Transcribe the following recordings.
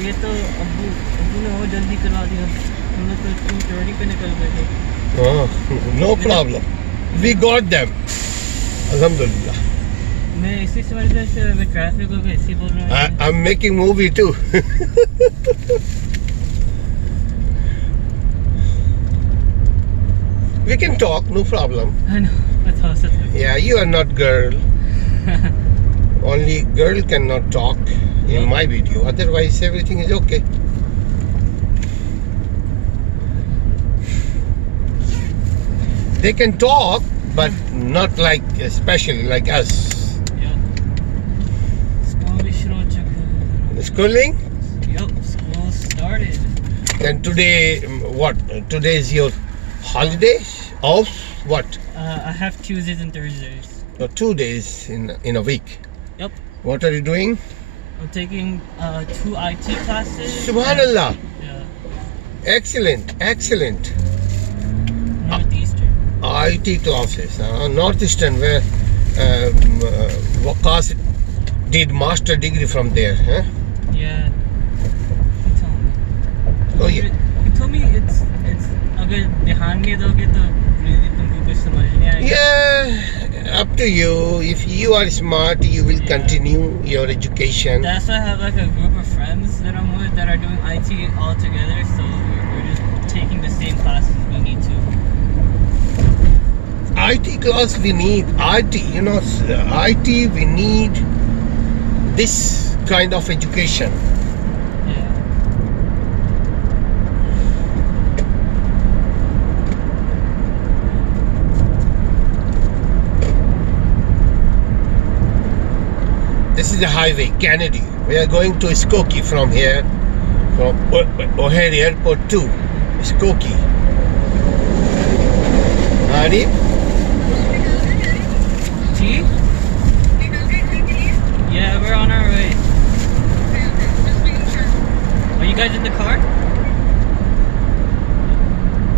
ये तो अब्बू अब्बू ने और जल्दी करवा दिया, हम लोग तो 2:30 पे निकल गए थे। No problem. We got them. Alhamdulillah. मैं इसी वजह से मैं ट्रैफिक हो गया, इसी बोल रहा हूँ। I'm making movie too. We can talk, no problem. I know, that's how it's like. Yeah, you are not girl. Only girl cannot talk in my video. Otherwise, everything is okay. They can talk, but not like, especially like us. Yeah. School भी शुरू हो चुका है। Schooling? Yup, school started. Then today, what? Today is your holiday? Off? What? I have Tuesdays and Thursdays. No, 2 days in a week. Yup. What are you doing? I'm taking 2 IT classes. Subhanallah. Yeah. Excellent, excellent. Northeastern. IT classes. Northeastern, where Waqas did master degree from there. Huh? Yeah. He told me. Oh yeah. He told me it's अगर ध्यान नहीं दोगे तो really तुमको कुछ समझ नहीं आएगा. Yeah, up to you. If you are smart, you will continue your education. That's why I have like a group of friends that I'm with that are doing IT all together. So we're just taking the same classes we need to. IT class we need. IT, IT we need this kind of education. Yeah. This is the highway, Kennedy. We are going to Skokie from here, from O'Hare Airport to Skokie. Arif? Tea? Yeah, we're on our way. Are you guys in the car?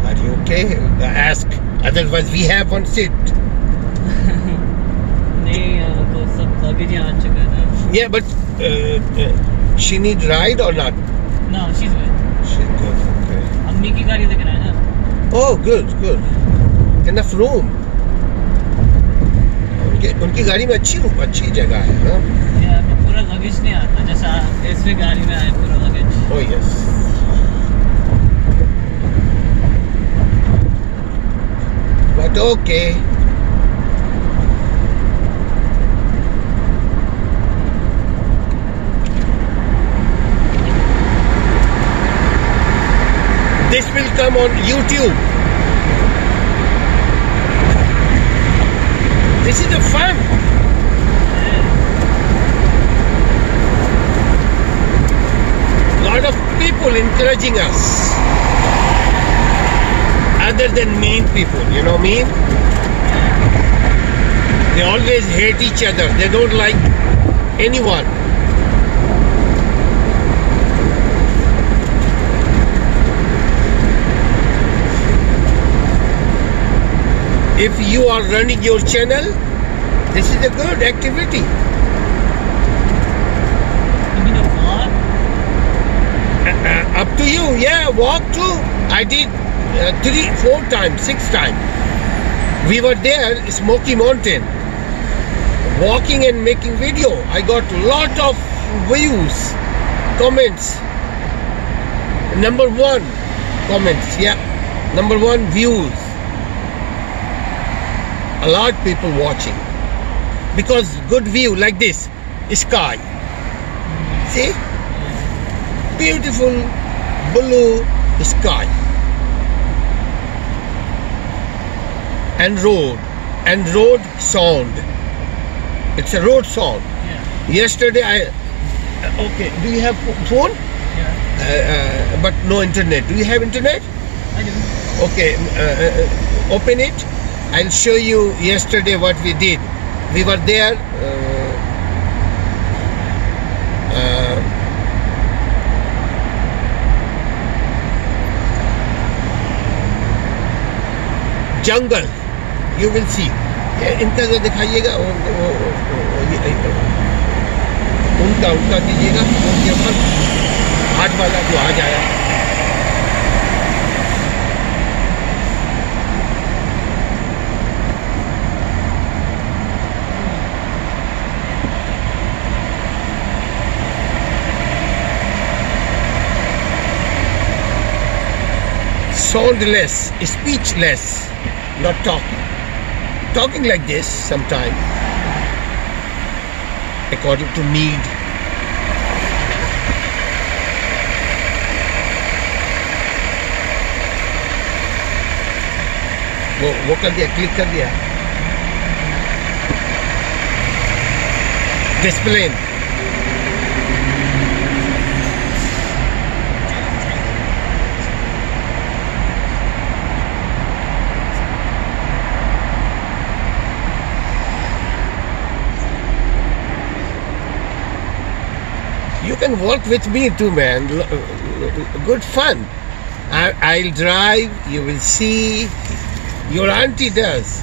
Are you okay? Ask. Otherwise, we have one seat. नहीं हमको सब luggage यहाँ आ चुका है ना. Yeah, but she need ride or not? No, she's good. She's good. Okay. अम्मी की गाड़ी लेकर आए ना. Oh, good, good. Enough room. उनकी गाड़ी में अच्छी जगह है हाँ? Yeah, तो पूरा luggage नहीं आता जैसा इसमें गाड़ी में आए पूरा luggage. Oh yes. But okay. This will come on YouTube. This is the fun. Lot of people encouraging us. Other than mean people, you know mean? They always hate each other. They don't like anyone. If you are running your channel, this is a good activity. You mean a vlog? Up to you, yeah, walk too. I did 3, 4 times, 6 times. We were there, Smoky Mountain, walking and making video. I got lot of views, comments. Number 1 comments, yeah. Number 1 views. A lot of people watching. Because good view like this, sky. See? Beautiful blue sky. And road sound. It's a road sound. Yeah. Yesterday okay, do you have phone? Yeah. But no internet. Do you have internet? I do. Okay, open it. I'll show you yesterday what we did. We were there. Jungle. You will see. इनका जो दिखाइएगा उनका कीजिएगा truck वाला जो आज आया, soundless, speechless, not talking like this sometime according to need. वो कर दिया, क्लिक कर दिया, display. You can work with me too, man. Good fun. I'll drive, you will see. Your auntie does.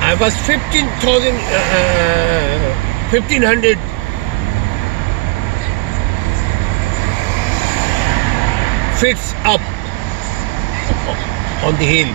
I was 1500 feet up on the hill.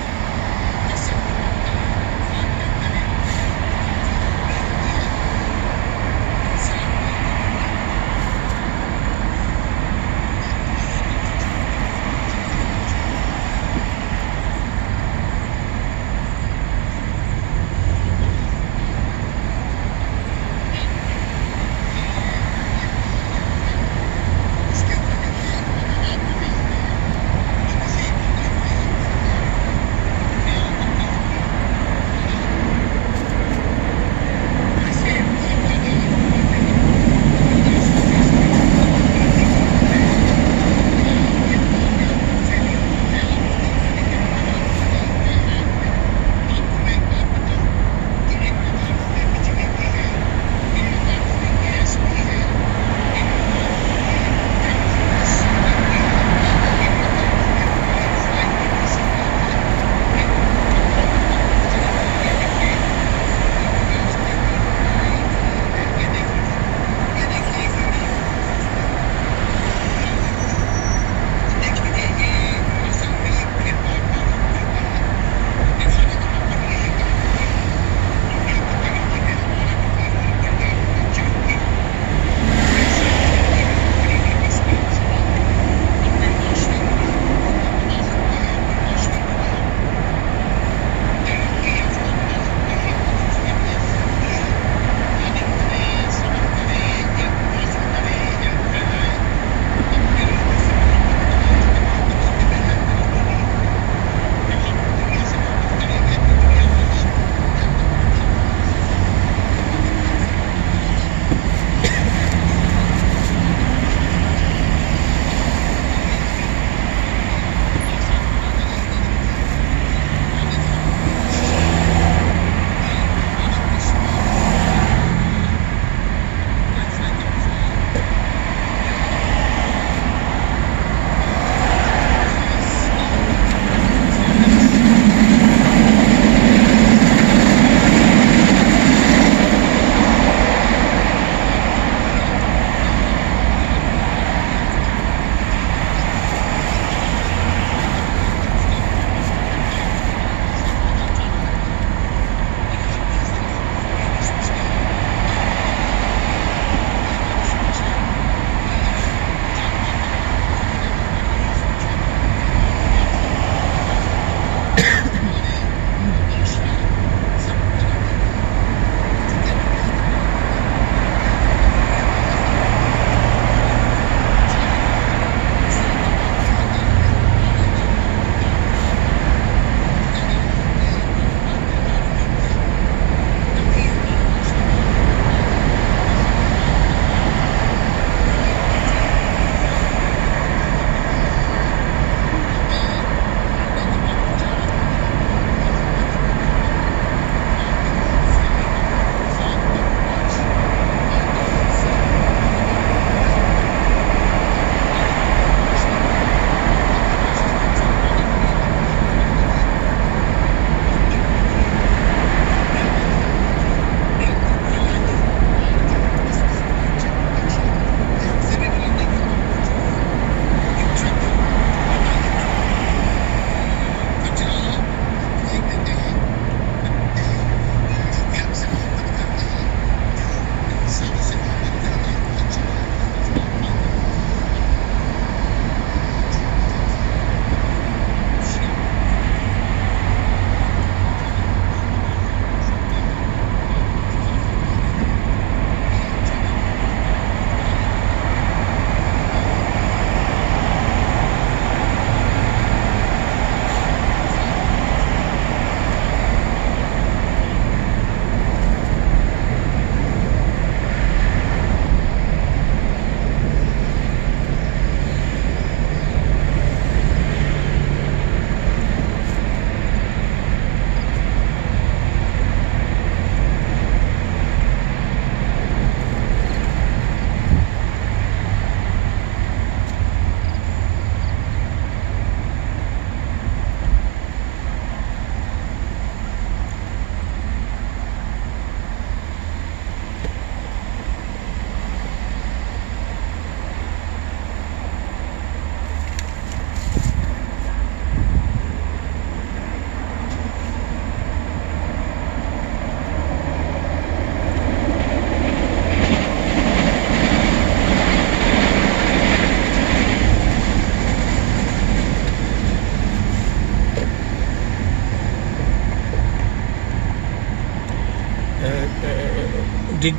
did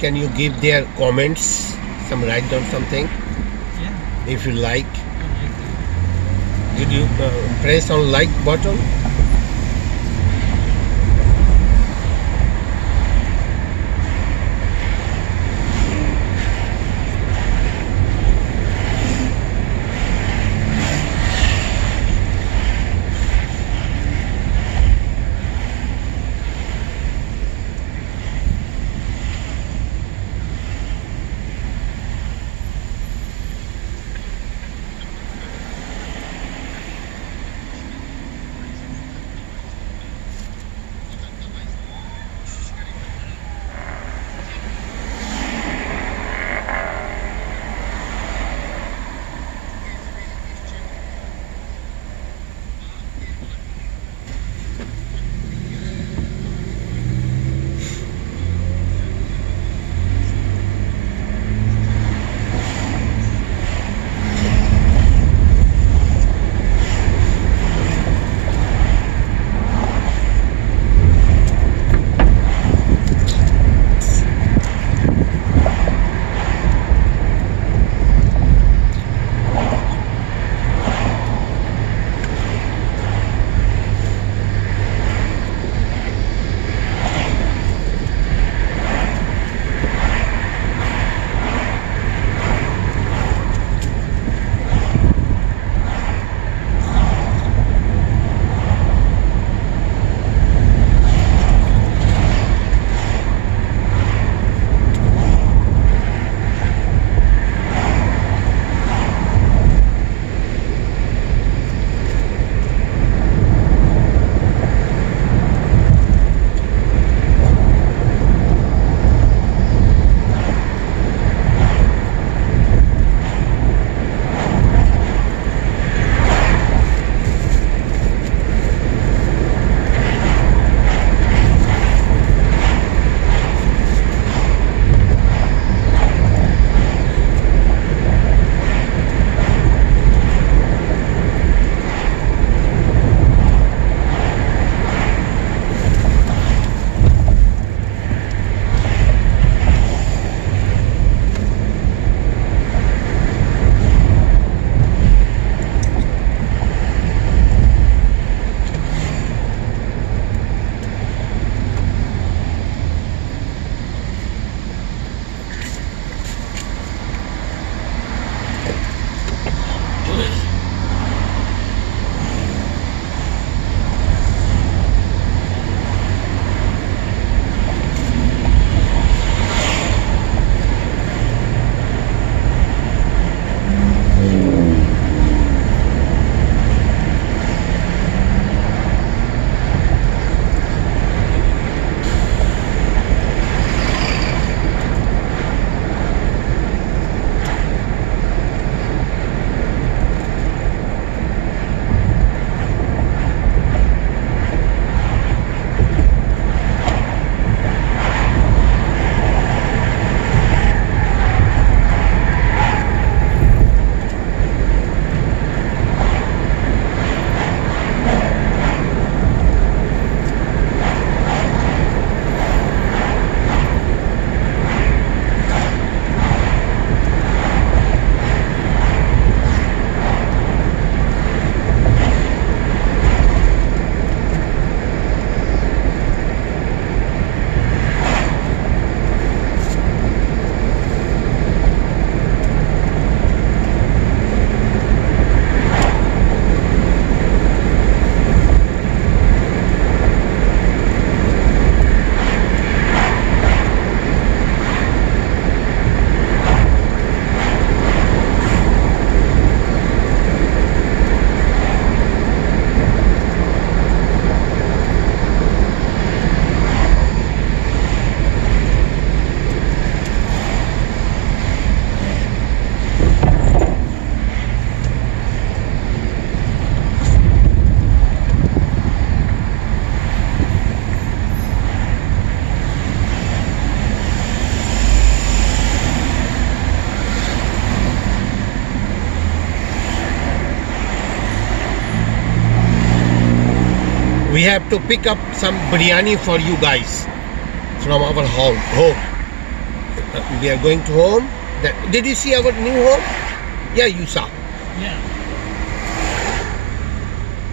can you give their comments, some write down something Yeah. if you like? I like it. Did you press on like button? we have to pick up some biryani for you guys. from our home. We are going to home. Did you see our new home? Yeah, you saw. Yeah.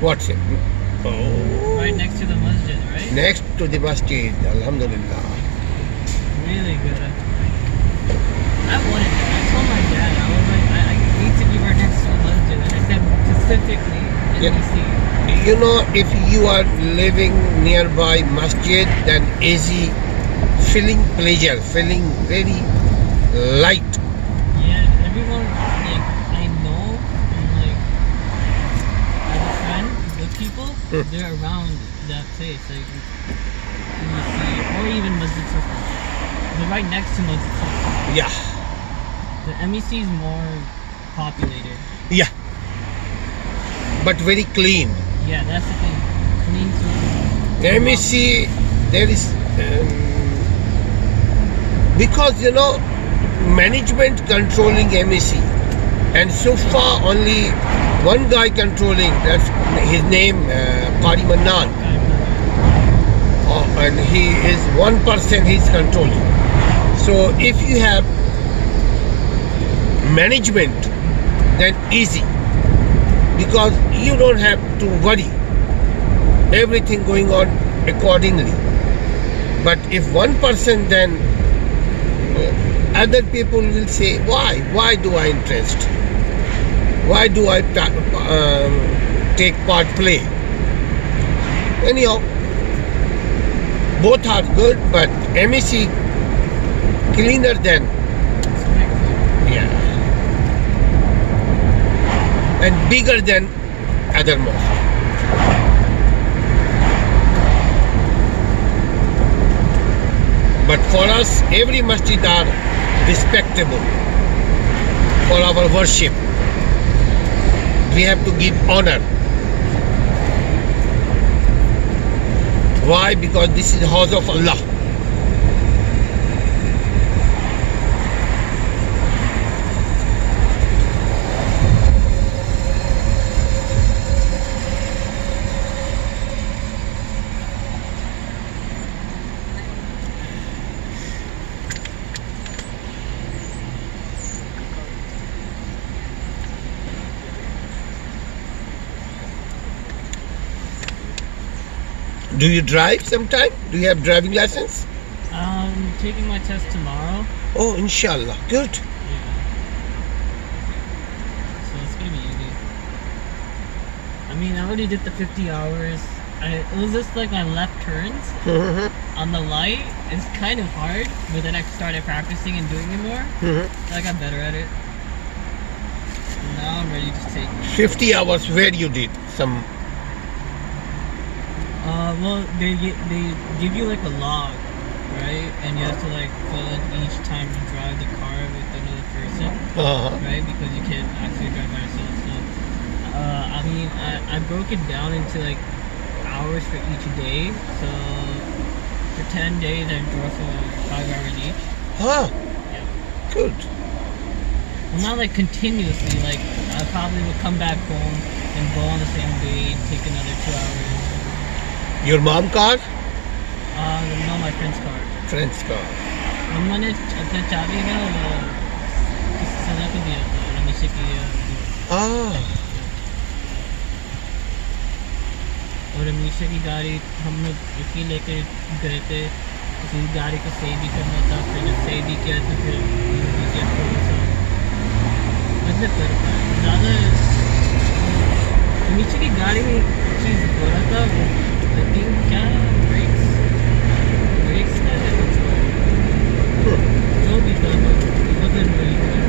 What's it? Oh. Right next to the masjid, right? Next to the masjid. Alhamdulillah. Really good. I wanted that. I told my dad, I was like, I need to be right next to the masjid. And I said specifically NBC. You know, if you are living nearby masjid, then easy, feeling pleasure, feeling very light. Yeah, everyone, like, I know, and like, as a friend, good people, they're around that place, like, NBC, or even Masjid Sultan. They're right next to Masjid Sultan. Yeah. The MEC is more populated. Yeah. But very clean. Yeah, that's the thing. Clean too. MEC, there is because you know management controlling MEC, and so far only one guy controlling. That's his name, Qari Mannan, and he is one person he's controlling. So if you have management, then easy, because you don't have to worry, everything going on accordingly. But if one person, then other people will say, why do I interest, why do I take part, play? Anyhow, both are good, but MEC cleaner than, yeah, and bigger than other mosque. But for us, every masjid are respectable for our worship. We have to give honor. Why? Because this is the house of Allah. Do you drive sometime? Do you have driving license? Taking my test tomorrow. Oh, inshallah. Good. Yeah. So it's gonna be easy. I mean, I already did the 50 hours. It was just like my left turns on the light. It's kind of hard, but then I started practicing and doing it more. So I got better at it. And now I'm ready to take it. 50 hours where you did some. Well, they give you like a log, right? And you have to like fill in each time you drive the car with another person, right? Because you can't actually drive by yourself. So, I mean, I broke it down into like hours for each day. So for 10 days, I drove for 5 hours each. Huh. Yeah. Good. Well, not like continuously. Like I probably would come back home and go on the same day, take another 2 hours. Your mom car? No, my friend's car. Friend's car. मम्मा ने अपना चाबी ना किसी सजा को दिया था रमेश की Ah. और रमेश की गाड़ी हम लोग इसी लेके गए थे उसी गाड़ी को सही भी करना था फिर जब सही भी किया तो फिर मतलब कर पाए ज़्यादा रमेश की गाड़ी में चीज़ बोला था वो I think brakes का है कुछ जो भी था it wasn't really good.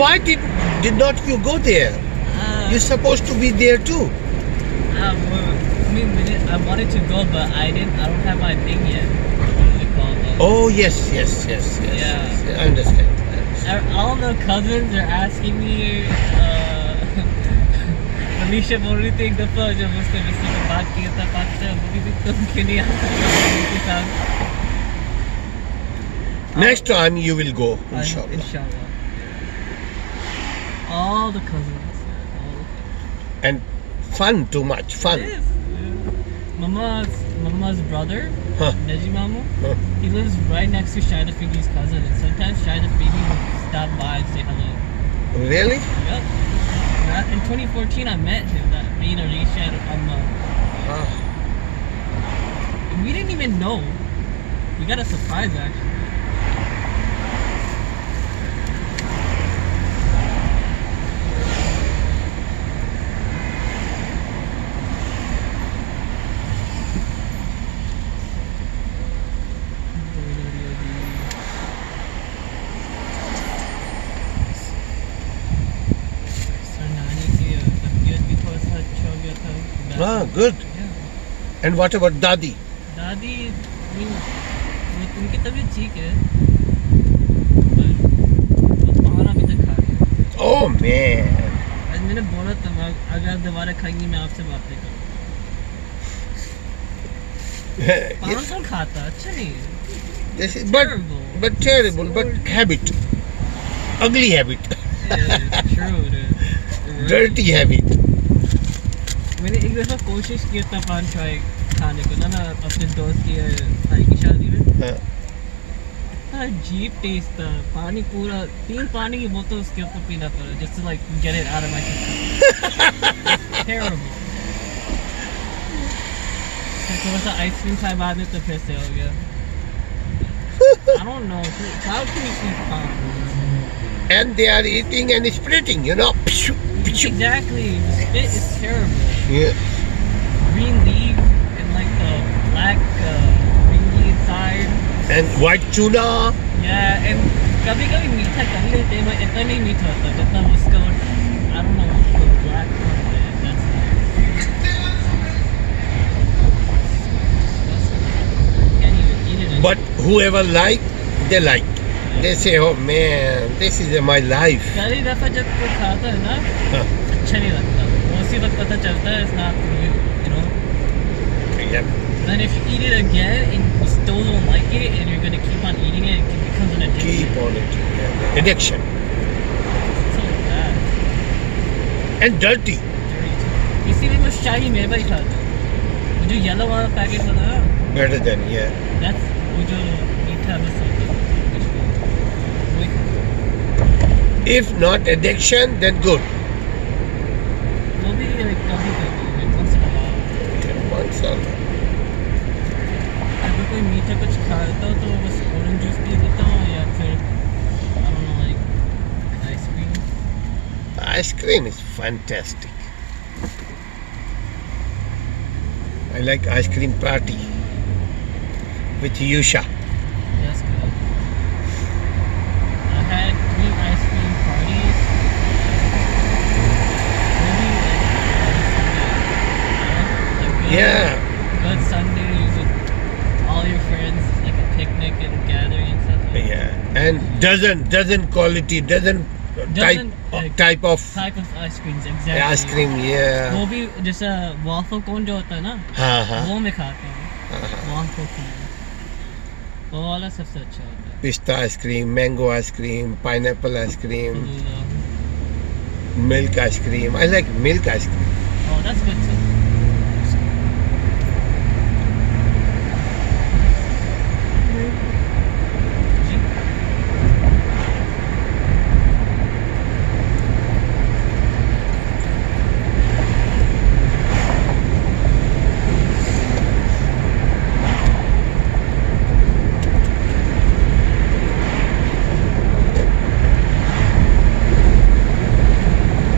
Why did not you go there? You're supposed to be there too. Well, I wanted to go, but I don't have my thing yet. What is it called? Oh yes. Yeah. I understand. All the cousins are asking me. Alicia बोल रही थी एक दफा जब उसने किसी से बात किया था बात से बोल रही थी तुम क्यों नहीं आ सकते उनके साथ Next time you will go, inshallah. Inshallah. All the cousins. And fun, too much fun. It is. Mama's brother, Huh. Neji Mamu, Huh. he lives right next to Shahida Fidi's cousin. And sometimes Shahida Fidi would stop by and say hello. Really? Yep. In 2014, I met him. Me and Arisha and Amma. Ah. And we didn't even know. We got a surprise actually. Ah, good. Yeah. And what about Dadi? दादी उनकी तबीयत ठीक है पर वो पान अभी तक खा रही है Oh man. आज मैंने बोला था अगर आप दोबारा खाएंगी मैं आपसे बात नहीं करूँगा पान कौन खाता अच्छा नहीं है This is, Terrible. but terrible, but habit. Ugly habit. Yeah, true it is. Dirty habit. मैंने एक दफा कोशिश किया था पान ट्राई खाने को ना अपने दोस्त की भाई की शादी में हाँ. अजीब टेस्ट था पानी पूरा 3 पानी की बोतल उसके ऊपर पीना पड़ा just to like get it out of my system. Terrible. थोड़ा सा आइसक्रीम खाए बाद में तो फिर से हो गया. I don't know how can you eat palm? And they are eating and splitting, you know. Exactly, the spit is terrible. Yeah. Green leaf and like the black green inside. And white tuna. Yeah, and कभी कभी मीठा कर लेते हैं, but इतना नहीं मीठा होता जितना उसका I don't know the black one is. That's can't even eat it. But whoever like, they like. They say, oh man, this is my life. पहली दफा जब कोई खाता है ना Huh. अच्छा नहीं लगता वो उसी वक्त पता चलता है it's not for you, you know. Yep. Then if you eat it again and you still don't like it and you're gonna keep on eating it, it becomes an addiction. Keep on it. Yeah. Addiction. It's so bad. And dirty. इसीलिए मैं शाही मेवा ही खाता हूँ वो जो yellow वाला packet होता है Better than, yeah. that's वो जो मीठा बस होता है If not addiction, then good. वो भी like कभी कभी once in a while Once a while. अगर कोई मीठा कुछ खाता हो तो बस ऑरेंज जूस पी लेता हूँ या फिर I don't know like ice cream. Ice cream is fantastic. I like ice cream party with Yusha. That's good. I had 3 ice cream parties. Maybe like good, Yeah. good Sundays with all your friends, like a picnic and gathering and stuff. Like Yeah. And dozen quality, dozen Dozen, like, type of type of ice creams, exactly. ice cream. Yeah. वो भी जैसा waffle cone जो होता है ना हाँ. वो मैं खाता हूँ waffle cone वो वाला सबसे अच्छा होता है Pista ice cream, mango ice cream, pineapple ice cream, Falooda. milk ice cream. I like milk ice cream. Oh, that's good too.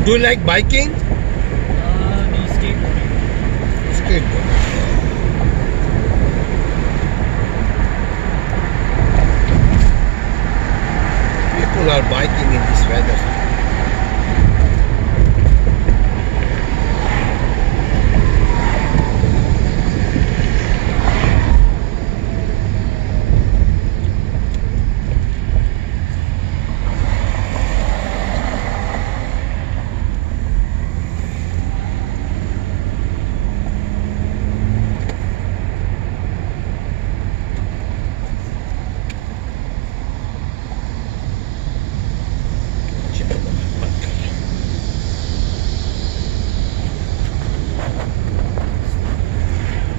Do you like biking? No skateboarding. Skateboard. People are biking in this weather.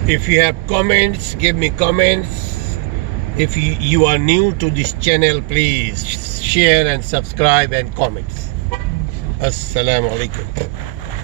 If you have comments, give me comments. If you are new to this channel, please share and subscribe and comments. Assalamu alaikum.